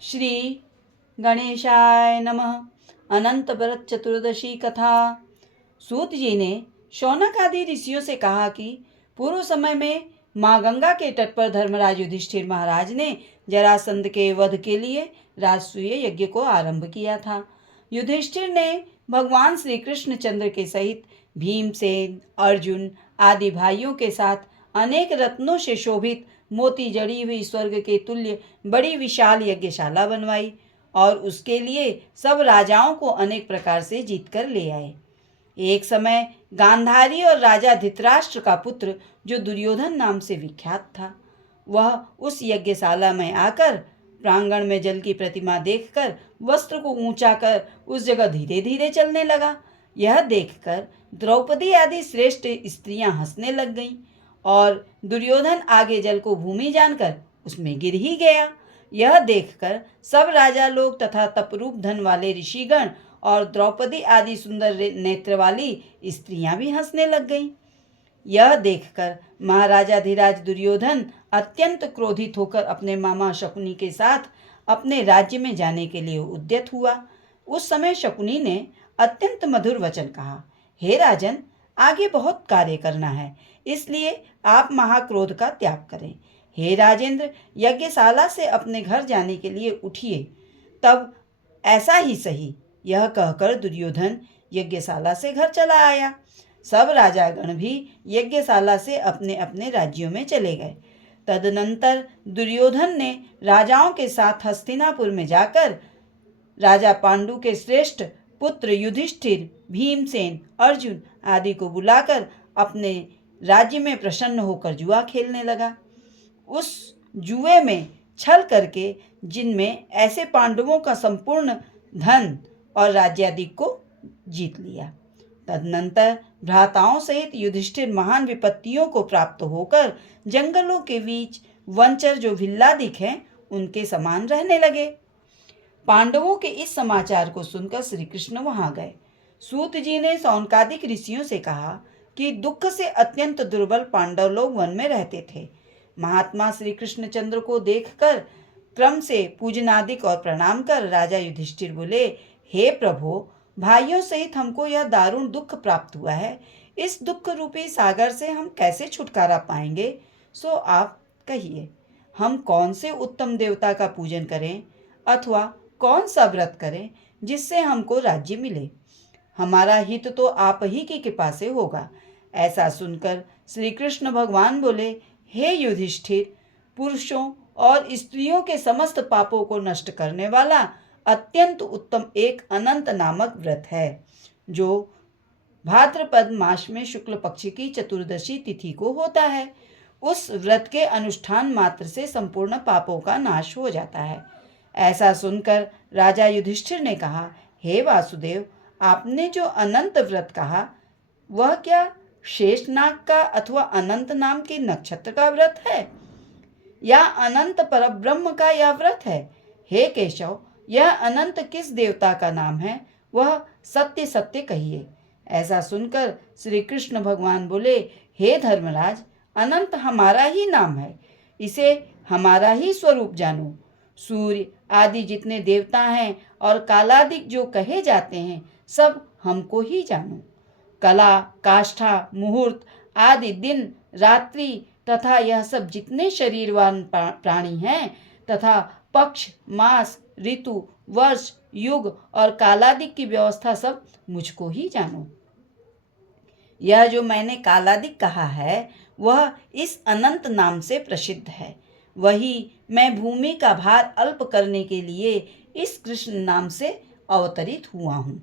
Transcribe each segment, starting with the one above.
श्री गणेशाय नमः। अनंत व्रत चतुर्दशी कथा। सूत जी ने शौनक आदि ऋषियों से कहा कि पूर्व समय में माँ गंगा के तट पर धर्मराज युधिष्ठिर महाराज ने जरासंध के वध के लिए राजसूय यज्ञ को आरंभ किया था। युधिष्ठिर ने भगवान श्री कृष्ण चंद्र के सहित भीमसेन, अर्जुन आदि भाइयों के साथ अनेक रत्नों से शोभित मोती जड़ी हुई स्वर्ग के तुल्य बड़ी विशाल यज्ञशाला बनवाई और उसके लिए सब राजाओं को अनेक प्रकार से जीत कर ले आए। एक समय गांधारी और राजा धृतराष्ट्र का पुत्र जो दुर्योधन नाम से विख्यात था, वह उस यज्ञशाला में आकर प्रांगण में जल की प्रतिमा देखकर वस्त्र को ऊंचा कर उस जगह धीरे धीरे चलने लगा। यह देखकर द्रौपदी आदि श्रेष्ठ स्त्रियां हंसने लग गईं और दुर्योधन आगे जल को भूमि जानकर उसमें गिर ही गया। यह देखकर सब राजा लोग तथा तपरूप धन वाले ऋषिगण और द्रौपदी आदि सुंदर नेत्र वाली स्त्रियां भी हंसने लग गईं। यह देखकर महाराजा धीराज दुर्योधन अत्यंत क्रोधित होकर अपने मामा शकुनी के साथ अपने राज्य में जाने के लिए उद्यत हुआ। उस समय शकुनी ने अत्यंत मधुर वचन कहा, हे राजन, आगे बहुत कार्य करना है, इसलिए आप महाक्रोध का त्याग करें। हे राजेंद्र, यज्ञशाला से अपने घर जाने के लिए उठिए। तब ऐसा ही सही, यह कहकर दुर्योधन यज्ञशाला से घर चला आया। सब राजागण भी यज्ञशाला से अपने अपने राज्यों में चले गए। तदनंतर दुर्योधन ने राजाओं के साथ हस्तिनापुर में जाकर राजा पांडु के श्रेष्ठ पुत्र युधिष्ठिर, भीमसेन, अर्जुन आदि को बुलाकर अपने राज्य में प्रसन्न होकर जुआ खेलने लगा। उस जुए में छल करके जिनमें ऐसे पांडवों का संपूर्ण धन और राज्यादि को जीत लिया। तदनंतर भ्राताओं सहित युधिष्ठिर महान विपत्तियों को प्राप्त होकर जंगलों के बीच वंचर जो विल्लादिक हैं उनके समान रहने लगे। पांडवों के इस समाचार को सुनकर श्री कृष्ण वहां गए। सूत जी ने शौनकादिक ऋषियों से कहा कि दुख से अत्यंत दुर्बल पांडव लोग वन में रहते थे। महात्मा श्री कृष्णचंद्र को देखकर क्रम से पूजनादिक और प्रणाम कर राजा युधिष्ठिर बोले, हे प्रभु, भाइयों सहित हमको यह दारुण दुख प्राप्त हुआ है। इस दुख रूपी सागर से हम कैसे छुटकारा पाएंगे? सो आप कहिए, हम कौन से उत्तम देवता का पूजन करें अथवा कौन सा व्रत करें जिससे हमको राज्य मिले? हमारा हित तो आप ही की कृपा से होगा। ऐसा सुनकर श्री कृष्ण भगवान बोले, हे युधिष्ठिर, पुरुषों और स्त्रियों के समस्त पापों को नष्ट करने वाला अत्यंत उत्तम एक अनंत नामक व्रत है, जो भाद्रपद मास में शुक्ल पक्ष की चतुर्दशी तिथि को होता है। उस व्रत के अनुष्ठान मात्र से संपूर्ण पापों का नाश हो जाता है। ऐसा सुनकर राजा युधिष्ठिर ने कहा, हे वासुदेव, आपने जो अनंत व्रत कहा वह क्या शेषनाग का अथवा अनंत नाम के नक्षत्र का व्रत है या अनंत परब्रह्म का यह व्रत है? हे केशव, यह अनंत किस देवता का नाम है, वह सत्य सत्य कहिए। ऐसा सुनकर श्री कृष्ण भगवान बोले, हे धर्मराज, अनंत हमारा ही नाम है, इसे हमारा ही स्वरूप जानो। सूर्य आदि जितने देवता हैं और कालादिक जो कहे जाते हैं, सब हमको ही जानो। कला, काष्ठा, मुहूर्त आदि दिन रात्रि तथा यह सब जितने शरीरवान प्राणी हैं तथा पक्ष, मास, ऋतु, वर्ष, युग और कालादिक की व्यवस्था सब मुझको ही जानो। यह जो मैंने कालादिक कहा है वह इस अनंत नाम से प्रसिद्ध है। वही मैं भूमि का भार अल्प करने के लिए इस कृष्ण नाम से अवतरित हुआ हूँ।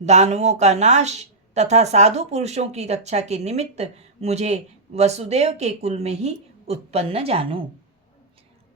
दानवों का नाश तथा साधु पुरुषों की रक्षा के निमित्त मुझे वसुदेव के कुल में ही उत्पन्न जानो।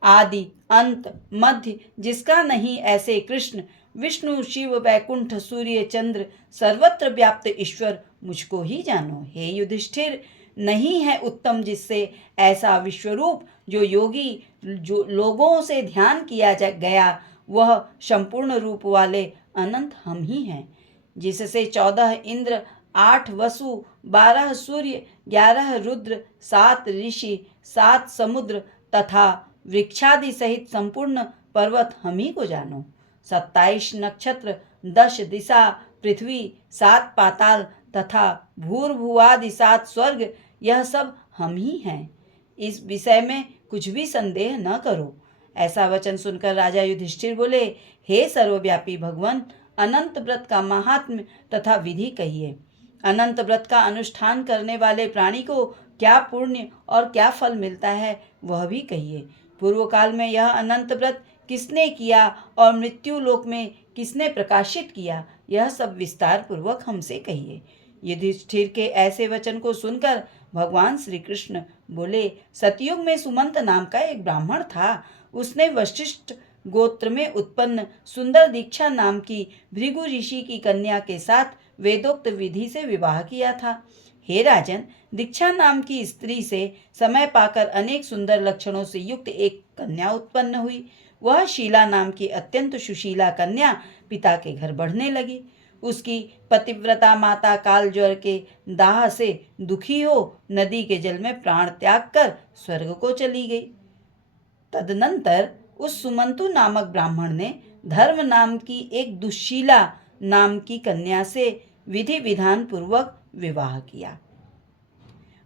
आदि अंत मध्य जिसका नहीं, ऐसे कृष्ण, विष्णु, शिव, वैकुंठ, सूर्य, चंद्र सर्वत्र व्याप्त ईश्वर मुझको ही जानो। हे युधिष्ठिर, नहीं है उत्तम जिससे ऐसा विश्वरूप जो योगी जो लोगों से ध्यान किया गया वह संपूर्ण रूप वाले अनंत हम ही हैं, जिससे 14 इंद्र, 8 वसु, 12 सूर्य, 11 रुद्र, 7 ऋषि, 7 समुद्र तथा वृक्षादि सहित संपूर्ण पर्वत हम ही को जानो। 27 नक्षत्र, 10 दिशा, पृथ्वी, 7 पाताल तथा भूर्भुवादि 7 स्वर्ग, यह सब हम ही हैं। इस विषय में कुछ भी संदेह न करो। ऐसा वचन सुनकर राजा युधिष्ठिर बोले, हे सर्वव्यापी भगवान, अनंत व्रत का महात्म्य तथा विधि कहिए। अनंत व्रत का अनुष्ठान करने वाले प्राणी को क्या पुण्य और क्या फल मिलता है, वह भी कहिए। पूर्व काल में यह अनंत व्रत किसने किया और मृत्यु लोक में किसने प्रकाशित किया, यह सब विस्तार पूर्वक हमसे कहिए। युधिष्ठिर के ऐसे वचन को सुनकर भगवान श्री कृष्ण बोले, सतयुग में सुमंत नाम का एक ब्राह्मण था। उसने वशिष्ठ गोत्र में उत्पन्न सुंदर दीक्षा नाम की भृगु ऋषि की कन्या के साथ वेदोक्त विधि से विवाह किया था। हे राजन, दीक्षा नाम की स्त्री से समय पाकर अनेक सुंदर लक्षणों से युक्त एक कन्या उत्पन्न हुई। वह शीला नाम की अत्यंत सुशीला कन्या पिता के घर बढ़ने लगी। उसकी पतिव्रता माता काल ज्वर के दाह से दुखी हो नदी के जल में प्राण त्याग कर स्वर्ग को चली गई। तदनंतर उस सुमंतु नामक ब्राह्मण ने धर्म नाम की एक दुशीला नाम की कन्या से विधि विधान पूर्वक विवाह किया।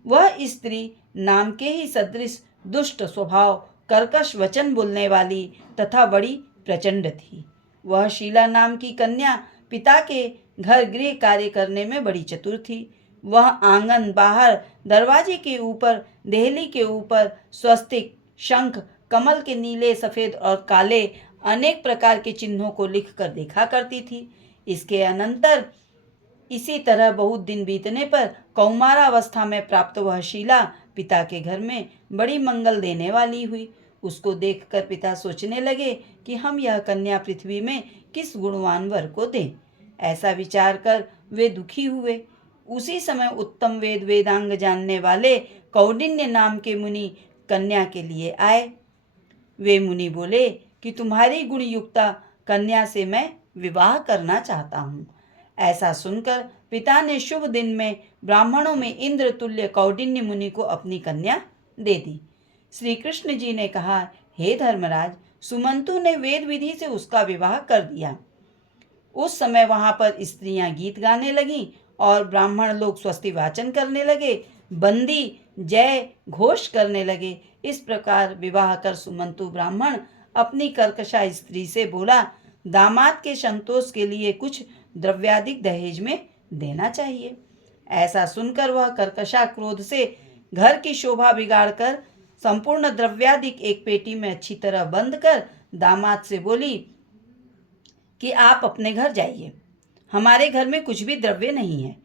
वह स्त्री नाम के ही सदृश दुष्ट स्वभाव, कर्कश वचन बोलने वाली तथा बड़ी प्रचंड थी। वह शीला नाम की कन्या पिता के घर गृह कार्य करने में बड़ी चतुर थी। वह आंगन, बाहर, दरवाजे के ऊपर, देहली के ऊपर स्वस्तिक, शंख, कमल के नीले, सफेद और काले अनेक प्रकार के चिन्हों को लिख कर देखा करती थी। इसके अनंतर इसी तरह बहुत दिन बीतने पर कौमारावस्था में प्राप्त वह शीला पिता के घर में बड़ी मंगल देने वाली हुई। उसको देखकर पिता सोचने लगे कि हम यह कन्या पृथ्वी में किस गुणवान वर को दें। ऐसा विचार कर वे दुखी हुए। उसी समय उत्तम वेद वेदांग जानने वाले कौंडिन्य नाम के मुनि कन्या के लिए आए। वे मुनि बोले कि तुम्हारी गुणयुक्ता कन्या से मैं विवाह करना चाहता हूँ। ऐसा सुनकर पिता ने शुभ दिन में ब्राह्मणों में इंद्र तुल्य कौंडिन्य मुनि को अपनी कन्या दे दी। श्री कृष्ण जी ने कहा, हे धर्मराज, सुमंतु ने वेद विधि से उसका विवाह कर दिया। उस समय वहां पर स्त्रियां गीत गाने लगीं और ब्राह्मण लोग स्वस्ति वाचन करने लगे, बंदी जय घोष करने लगे। इस प्रकार विवाह कर सुमंतु ब्राह्मण अपनी कर्कशा स्त्री से बोला, दामाद के संतोष के लिए कुछ द्रव्याधिक दहेज में देना चाहिए। ऐसा सुनकर वह कर्कशा क्रोध से घर की शोभा बिगाड़कर संपूर्ण द्रव्याधिक एक पेटी में अच्छी तरह बंद कर दामाद से बोली कि आप अपने घर जाइए, हमारे घर में कुछ भी द्रव्य नहीं है।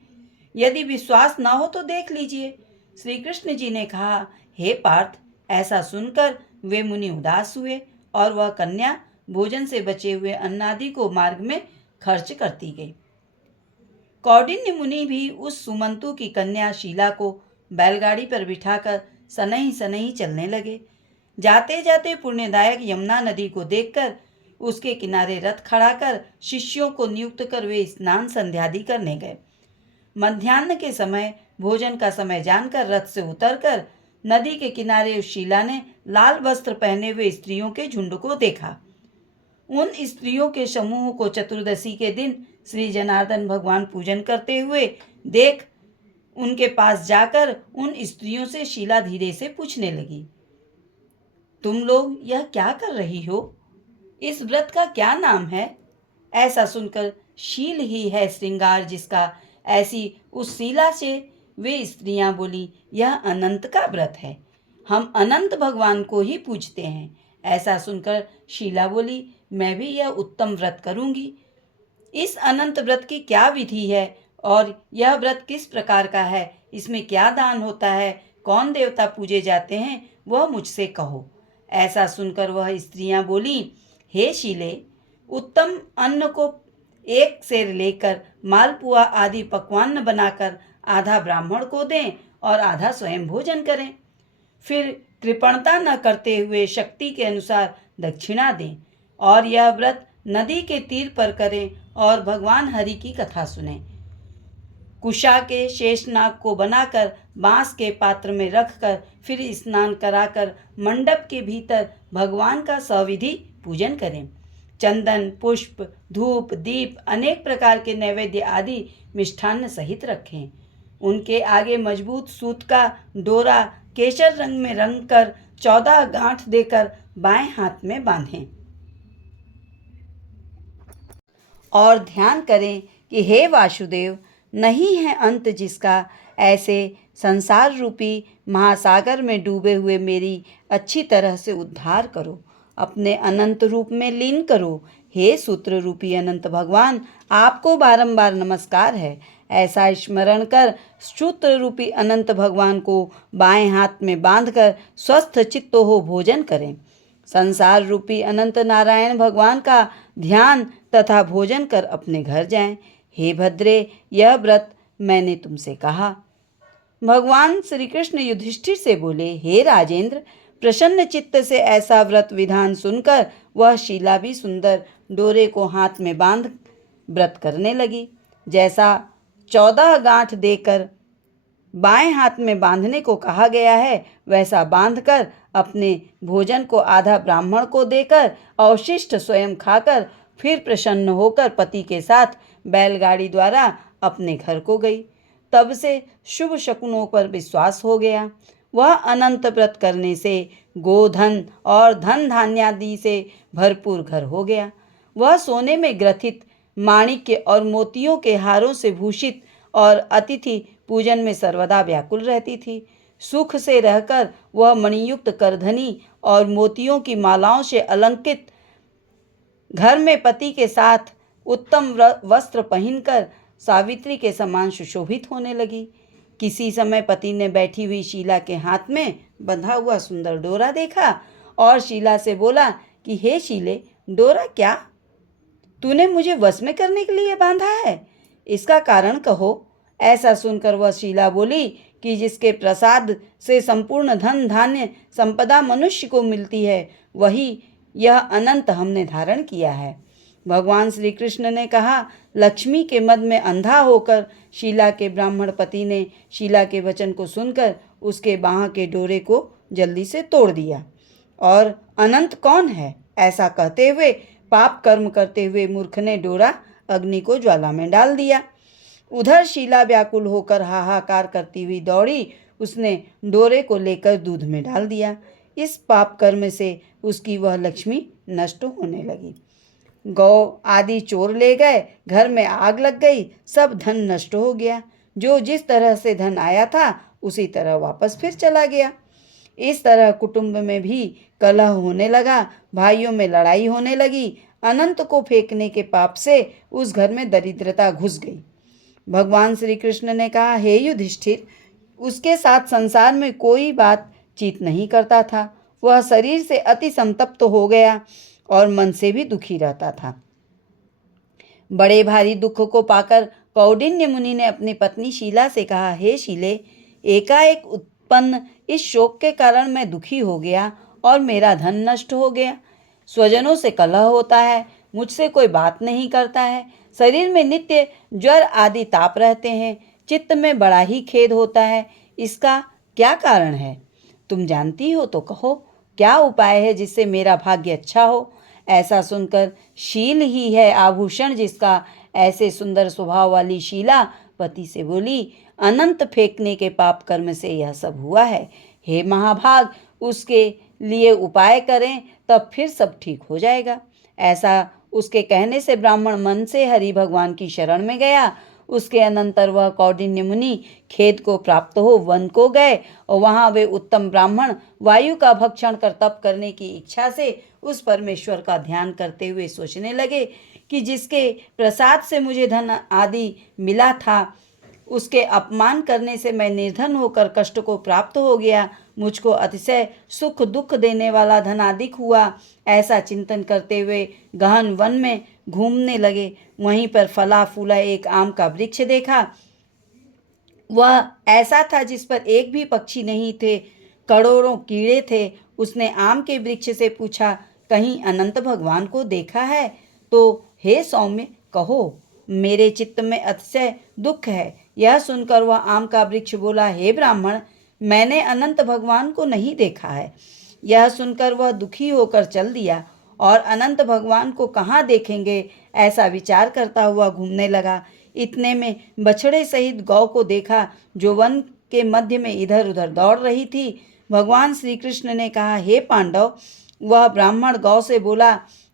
यदि विश्वास न हो तो देख लीजिए। श्री कृष्ण जी ने कहा, हे पार्थ, ऐसा सुनकर वे मुनि उदास हुए और वह कन्या भोजन से बचे हुए अन्नादि को मार्ग में खर्च करती गई। कौंडिन्य मुनि भी उस सुमंतु की कन्या शीला को बैलगाड़ी पर बिठाकर सनही सनही चलने लगे। जाते जाते पुण्यदायक यमुना नदी को देखकर उसके किनारे रथ खड़ा कर शिष्यों को नियुक्त कर वे स्नान संध्यादि करने गए। मध्याह्न के समय भोजन का समय जानकर रथ से उतरकर नदी के किनारे उस शीला ने लाल वस्त्र पहने हुए स्त्रियों के झुंड को देखा। उन स्त्रियों के समूह को चतुर्दशी के दिन श्री जनार्दन भगवान पूजन करते हुए देख उनके पास जाकर उन स्त्रियों से शीला धीरे से पूछने लगी, तुम लोग यह क्या कर रही हो? इस व्रत का क्या नाम है? ऐसा सुनकर शील ही है श्रृंगार जिसका, ऐसी उस शीला से वे स्त्रियां बोली, यह अनंत का व्रत है, हम अनंत भगवान को ही पूजते हैं। ऐसा सुनकर शीला बोली, मैं भी यह उत्तम व्रत करूंगी। इस अनंत व्रत की क्या विधि है और यह व्रत किस प्रकार का है? इसमें क्या दान होता है? कौन देवता पूजे जाते हैं? वह मुझसे कहो। ऐसा सुनकर वह स्त्रियां बोली, हे शीले, उत्तम अन्न को एक सेर लेकर मालपुआ आदि पकवान बनाकर आधा ब्राह्मण को दें और आधा स्वयं भोजन करें। फिर कृपणता न करते हुए शक्ति के अनुसार दक्षिणा दें और यह व्रत नदी के तीर पर करें और भगवान हरि की कथा सुनें। कुशा के शेषनाग को बनाकर बांस के पात्र में रखकर फिर स्नान कराकर मंडप के भीतर भगवान का सविधि पूजन करें। चंदन, पुष्प, धूप, दीप, अनेक प्रकार के नैवेद्य आदि मिष्ठान्न सहित रखें। उनके आगे मजबूत सूत का डोरा केसर रंग में रंग कर 14 गांठ देकर बाएं हाथ में बांधें और ध्यान करें कि हे वासुदेव, नहीं है अंत जिसका, ऐसे संसार रूपी महासागर में डूबे हुए मेरी अच्छी तरह से उद्धार करो, अपने अनंत रूप में लीन करो। हे सूत्र रूपी अनंत भगवान, आपको बारंबार नमस्कार है। ऐसा स्मरण कर सूत्र रूपी अनंत भगवान को बाएं हाथ में बांधकर स्वस्थ चित्त हो भोजन करें। संसार रूपी अनंत नारायण भगवान का ध्यान तथा भोजन कर अपने घर जाएं। हे भद्रे, यह व्रत मैंने तुमसे कहा। भगवान श्री कृष्ण युधिष्ठिर से बोले, हे राजेंद्र, प्रसन्न चित्त से ऐसा व्रत विधान सुनकर वह शीला भी सुंदर डोरे को हाथ में बांध व्रत करने लगी। जैसा 14 गांठ देकर बाएं हाथ में बांधने को कहा गया है, वैसा बांधकर अपने भोजन को आधा ब्राह्मण को देकर अवशिष्ट स्वयं खाकर फिर प्रसन्न होकर पति के साथ बैलगाड़ी द्वारा अपने घर को गई। तब से शुभ शकुनों पर विश्वास हो गया। वह अनंत व्रत करने से गोधन और धन धान्यादि से भरपूर घर हो गया। वह सोने में ग्रथित, माणिक्य और मोतियों के हारों से भूषित और अतिथि पूजन में सर्वदा व्याकुल रहती थी। सुख से रहकर वह मणियुक्त करधनी और मोतियों की मालाओं से अलंकृत घर में पति के साथ उत्तम वस्त्र पहनकर सावित्री के समान सुशोभित होने लगी। किसी समय पति ने बैठी हुई शीला के हाथ में बंधा हुआ सुंदर डोरा देखा और शीला से बोला कि हे शीले, डोरा क्या तूने मुझे वश में करने के लिए बांधा है? इसका कारण कहो। ऐसा सुनकर वह शीला बोली कि जिसके प्रसाद से संपूर्ण धन धान्य संपदा मनुष्य को मिलती है, वही यह अनंत हमने धारण किया है। भगवान श्री कृष्ण ने कहा, लक्ष्मी के मद में अंधा होकर शीला के ब्राह्मण पति ने शीला के वचन को सुनकर उसके बाह के डोरे को जल्दी से तोड़ दिया और अनंत कौन है ऐसा कहते हुए पाप कर्म करते हुए मूर्ख ने डोरा अग्नि को ज्वाला में डाल दिया। उधर शीला व्याकुल होकर हाहाकार करती हुई दौड़ी। उसने डोरे को लेकर दूध में डाल दिया। इस पाप कर्म से उसकी वह लक्ष्मी नष्ट होने लगी। गौ आदि चोर ले गए, घर में आग लग गई, सब धन नष्ट हो गया। जो जिस तरह से धन आया था उसी तरह वापस फिर चला गया। इस तरह कुटुंब में भी कलह होने लगा, भाइयों में लड़ाई होने लगी। अनंत को फेंकने के पाप से उस घर में दरिद्रता घुस गई। भगवान श्री कृष्ण ने कहा, हे युधिष्ठिर, उसके साथ संसार में कोई बात चीत नहीं करता था। वह शरीर से अति संतप्त हो गया और मन से भी दुखी रहता था। बड़े भारी दुख को पाकर कौंडिन्य मुनि ने अपनी पत्नी शीला से कहा, हे शीले, एकाएक उत्पन्न इस शोक के कारण मैं दुखी हो गया और मेरा धन नष्ट हो गया। स्वजनों से कलह होता है, मुझसे कोई बात नहीं करता है, शरीर में नित्य ज्वर आदि ताप रहते हैं, चित्त में बड़ा ही खेद होता है। इसका क्या कारण है? तुम जानती हो तो कहो, क्या उपाय है जिससे मेरा भाग्य अच्छा हो? ऐसा सुनकर शील ही है आभूषण जिसका, ऐसे सुंदर स्वभाव वाली शीला पति से बोली, अनंत फेंकने के पाप कर्म से यह सब हुआ है। हे महाभाग, उसके लिए उपाय करें तब फिर सब ठीक हो जाएगा। ऐसा उसके कहने से ब्राह्मण मन से हरि भगवान की शरण में गया। उसके अनंतर वह कौंडिन्य मुनि खेद को प्राप्त हो वन को गए और वहां वे उत्तम ब्राह्मण वायु का भक्षण कर तप करने की इच्छा से उस परमेश्वर का ध्यान करते हुए सोचने लगे कि जिसके प्रसाद से मुझे धन आदि मिला था, उसके अपमान करने से मैं निर्धन होकर कष्ट को प्राप्त हो गया। मुझको अतिशय सुख दुख देने वाला धनाधिक हुआ। ऐसा चिंतन करते हुए गहन वन में घूमने लगे। वहीं पर फला फूला एक आम का वृक्ष देखा। वह ऐसा था जिस पर एक भी पक्षी नहीं थे, करोड़ों कीड़े थे। उसने आम के वृक्ष से पूछा, कहीं अनंत भगवान को देखा है तो हे सौम्य कहो, मेरे चित्त में अतिशय दुख है। यह सुनकर वह आम का वृक्ष बोला, हे ब्राह्मण, मैंने अनंत भगवान को नहीं देखा है। यह सुनकर वह दुखी होकर चल दिया और अनंत भगवान को कहाँ देखेंगे ऐसा विचार करता हुआ घूमने लगा। इतने में बछड़े सहित गौ को देखा जो वन के मध्य में इधर उधर दौड़ रही थी। भगवान श्री कृष्ण ने कहा, हे पांडव, वह ब्राह्मण गौ से बोला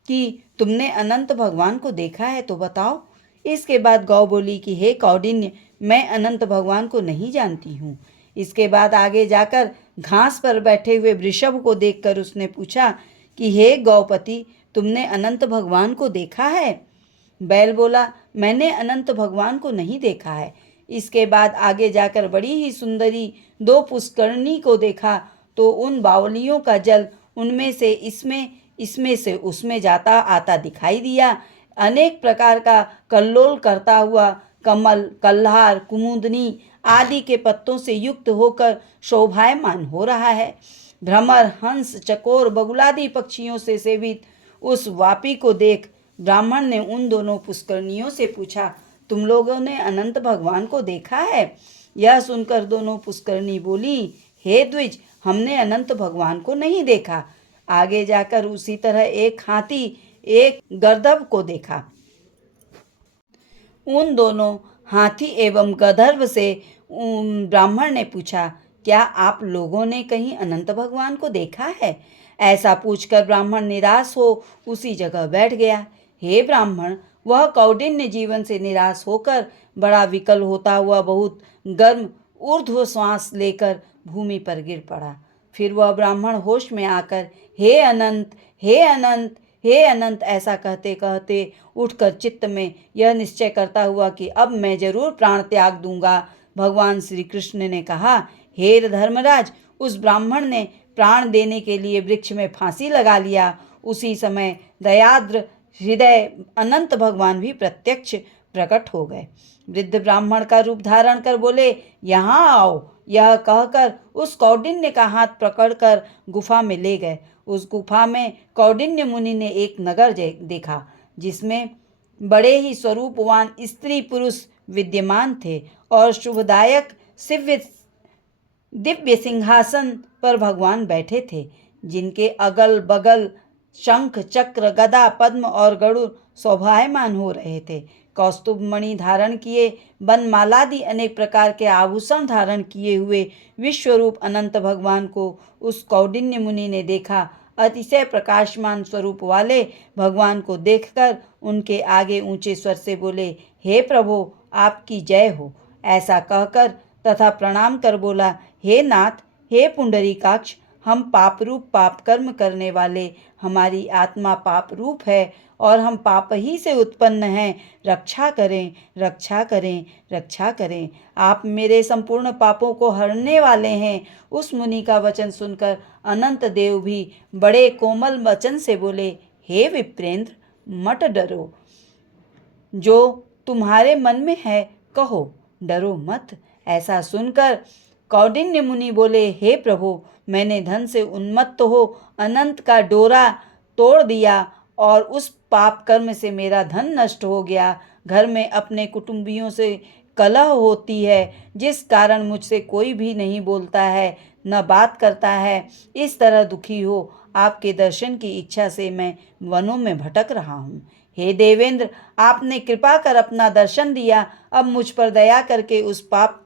कि तुमने अनंत भगवान को देखा है तो बताओ। इसके बाद गौ बोली कि हे कौंडिन्य, मैं अनंत भगवान को नहीं जानती हूँ। इसके बाद आगे जाकर घास पर बैठे हुए वृषभ को देखकर उसने पूछा कि हे गौपति, तुमने अनंत भगवान को देखा है? बैल बोला, मैंने अनंत भगवान को नहीं देखा है। इसके बाद आगे जाकर बड़ी ही सुंदरी दो पुष्करणी को देखा तो उन बावलियों का जल उनमें से इसमें से उसमें जाता आता दिखाई दिया। अनेक प्रकार का कल्लोल करता हुआ कमल, कल्हार, कुमुदनी आदि के पत्तों से युक्त होकर शोभायमान हो रहा है। भ्रमर, हंस, चकोर, बगुलादि पक्षियों से सेवित उस वापी को देख ब्राह्मण ने उन दोनों पुष्करनियों से पूछा, तुम लोगों ने अनंत भगवान को देखा है? यह सुनकर दोनों पुष्करनी बोली, हे द्विज, हमने अनंत भगवान को नहीं देखा। आगे जाकर उसी तरह एक हाथी, एक गर्दभ को देखा। उन दोनों हाथी एवं गंधर्व से ब्राह्मण ने पूछा, क्या आप लोगों ने कहीं अनंत भगवान को देखा है? ऐसा पूछकर ब्राह्मण निराश हो उसी जगह बैठ गया। हे ब्राह्मण, वह कौंडिन्य जीवन से निराश होकर बड़ा विकल होता हुआ बहुत गर्म ऊर्ध्व श्वास लेकर भूमि पर गिर पड़ा। फिर वह ब्राह्मण होश में आकर हे अनंत, हे अनंत, हे अनंत ऐसा कहते कहते उठकर चित्त में यह निश्चय करता हुआ कि अब मैं जरूर प्राण त्याग दूंगा। भगवान श्री कृष्ण ने कहा, हे धर्मराज, उस ब्राह्मण ने प्राण देने के लिए वृक्ष में फांसी लगा लिया। उसी समय दयाद्र हृदय अनंत भगवान भी प्रत्यक्ष प्रकट हो गए। वृद्ध ब्राह्मण का रूप धारण कर बोले, यहाँ आओ। यह कहकर उस कौंडिन्य का हाथ पकड़कर गुफा में ले गए। उस गुफा में कौंडिन्य मुनि ने एक नगर देखा जिसमें बड़े ही स्वरूपवान स्त्री पुरुष विद्यमान थे और शुभदायक दिव्य सिंहासन पर भगवान बैठे थे, जिनके अगल बगल शंख, चक्र, गदा, पद्म और गरुड़ शोभायमान हो रहे थे। कौस्तुभ मणि धारण किए, बनमालादि अनेक प्रकार के आभूषण धारण किए हुए विश्वरूप अनंत भगवान को उस कौंडिन्य मुनि ने देखा। अतिशय प्रकाशमान स्वरूप वाले भगवान को देखकर उनके आगे ऊंचे स्वर से बोले, हे प्रभो, आपकी जय हो। ऐसा कहकर तथा प्रणाम कर बोला, हे नाथ, हे पुंडरीकाक्ष, हम पाप रूप पाप कर्म करने वाले, हमारी आत्मा पाप रूप है और हम पाप ही से उत्पन्न हैं। रक्षा करें, रक्षा करें, रक्षा करें। आप मेरे संपूर्ण पापों को हरने वाले हैं। उस मुनि का वचन सुनकर अनंत देव भी बड़े कोमल वचन से बोले, हे विप्रेंद्र, मत डरो। जो तुम्हारे मन में है कहो, डरो मत। ऐसा सुनकर कौंडिन्य मुनि बोले, हे प्रभु, मैंने धन से उन्मत्त हो अनंत का डोरा तोड़ दिया और उस पाप कर्म से मेरा धन नष्ट हो गया। घर में अपने कुटुंबियों से कलह होती है, जिस कारण मुझसे कोई भी नहीं बोलता है, न बात करता है। इस तरह दुखी हो आपके दर्शन की इच्छा से मैं वनों में भटक रहा हूँ। हे देवेंद्र, आपने कृपा कर अपना दर्शन दिया। अब मुझ पर दया करके उस पाप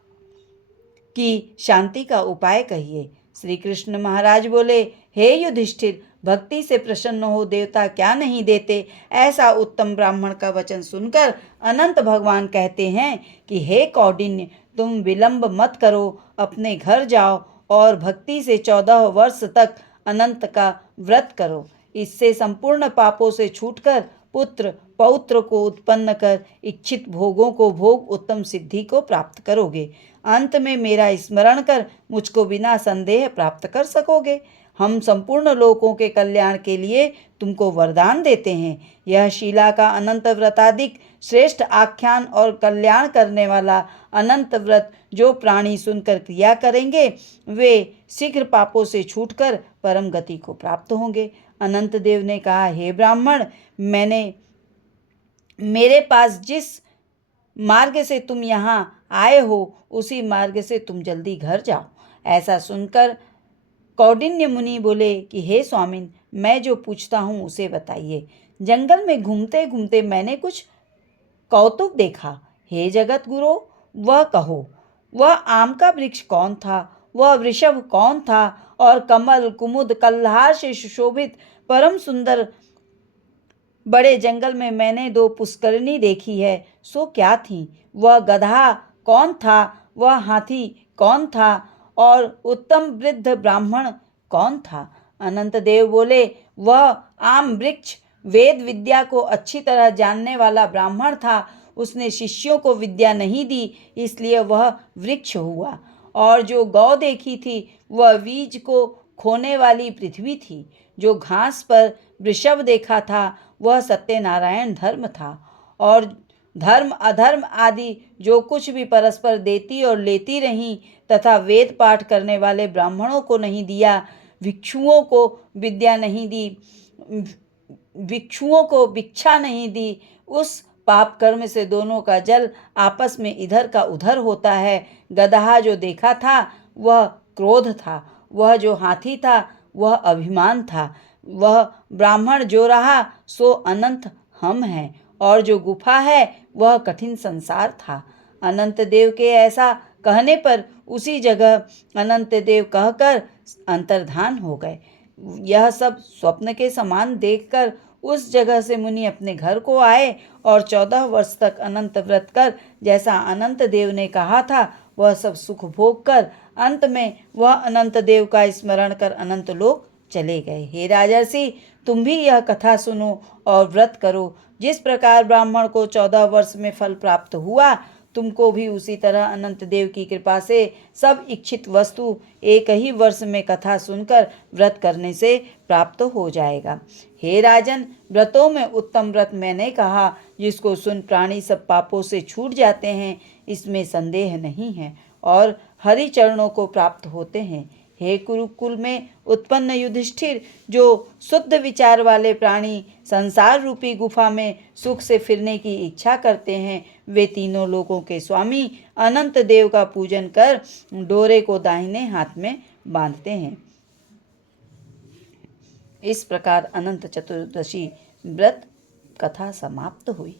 की शांति का उपाय कहिए। श्री कृष्ण महाराज बोले, हे युधिष्ठिर, भक्ति से प्रसन्न हो देवता क्या नहीं देते। ऐसा उत्तम ब्राह्मण का वचन सुनकर अनंत भगवान कहते हैं कि हे कौंडिन्य, तुम विलंब मत करो, अपने घर जाओ और भक्ति से 14 वर्ष तक अनंत का व्रत करो। इससे संपूर्ण पापों से छूटकर पुत्र पौत्र को उत्पन्न कर इच्छित भोगों को भोग उत्तम सिद्धि को प्राप्त करोगे। अंत में मेरा स्मरण कर मुझको बिना संदेह प्राप्त कर सकोगे। हम संपूर्ण लोकों के कल्याण के लिए तुमको वरदान देते हैं। यह शीला का अनंत व्रताधिक श्रेष्ठ आख्यान और कल्याण करने वाला अनंत व्रत जो प्राणी सुनकर क्रिया करेंगे वे शीघ्र पापों से छूटकर परम गति को प्राप्त होंगे। अनंत देव ने कहा, हे ब्राह्मण, मेरे पास जिस मार्ग से तुम यहाँ आए हो उसी मार्ग से तुम जल्दी घर जाओ। ऐसा सुनकर कौंडिन्य मुनि बोले कि हे स्वामिन, मैं जो पूछता हूँ उसे बताइए। जंगल में घूमते घूमते मैंने कुछ कौतुक देखा। हे जगत गुरु, वह कहो। वह आम का वृक्ष कौन था? वह वृषभ कौन था? और कमल, कुमुद, कल्हार से सुशोभित परम सुंदर बड़े जंगल में मैंने 2 पुष्करिणी देखी है, सो क्या थी? वह गधा कौन था? वह हाथी कौन था? और उत्तम वृद्ध ब्राह्मण कौन था? अनंत देव बोले, वह आम वृक्ष वेद विद्या को अच्छी तरह जानने वाला ब्राह्मण था। उसने शिष्यों को विद्या नहीं दी, इसलिए वह वृक्ष हुआ। और जो गौ देखी थी, वह बीज को खोने वाली पृथ्वी थी। जो घास पर वृषभ देखा था, वह सत्यनारायण धर्म था। और धर्म अधर्म आदि जो कुछ भी परस्पर देती और लेती रहीं तथा वेद पाठ करने वाले ब्राह्मणों को नहीं दिया, भिक्षुओं को विद्या नहीं दी, भिक्षुओं को भिक्षा नहीं दी, उस पाप कर्म से दोनों का जल आपस में इधर का उधर होता है। गदहा जो देखा था वह क्रोध था, वह जो हाथी था वह अभिमान था, वह ब्राह्मण जो रहा सो अनंत हम हैं, और जो गुफा है वह कठिन संसार था। अनंत देव के ऐसा कहने पर उसी जगह अनंत देव कहकर अंतर्धान हो गए। यह सब स्वप्न के समान देखकर उस जगह से मुनि अपने घर को आए और 14 वर्ष तक अनंत व्रत कर जैसा अनंत देव ने कहा था वह सब सुख भोग कर अंत में वह अनंत देव का स्मरण कर अनंत लोक चले गए। हे राजर्षि, तुम भी यह कथा सुनो और व्रत करो। जिस प्रकार ब्राह्मण को 14 वर्ष में फल प्राप्त हुआ, तुमको भी उसी तरह अनंत देव की कृपा से सब इच्छित वस्तु एक ही वर्ष में कथा सुनकर व्रत करने से प्राप्त हो जाएगा। हे राजन, व्रतों में उत्तम व्रत मैंने कहा, जिसको सुन प्राणी सब पापों से छूट जाते हैं, इसमें संदेह नहीं है, और हरि चरणों को प्राप्त होते हैं। हे कुरुकुल में उत्पन्न युधिष्ठिर, जो शुद्ध विचार वाले प्राणी संसार रूपी गुफा में सुख से फिरने की इच्छा करते हैं, वे तीनों लोकों के स्वामी अनंत देव का पूजन कर डोरे को दाहिने हाथ में बांधते हैं। इस प्रकार अनंत चतुर्दशी व्रत कथा समाप्त हुई।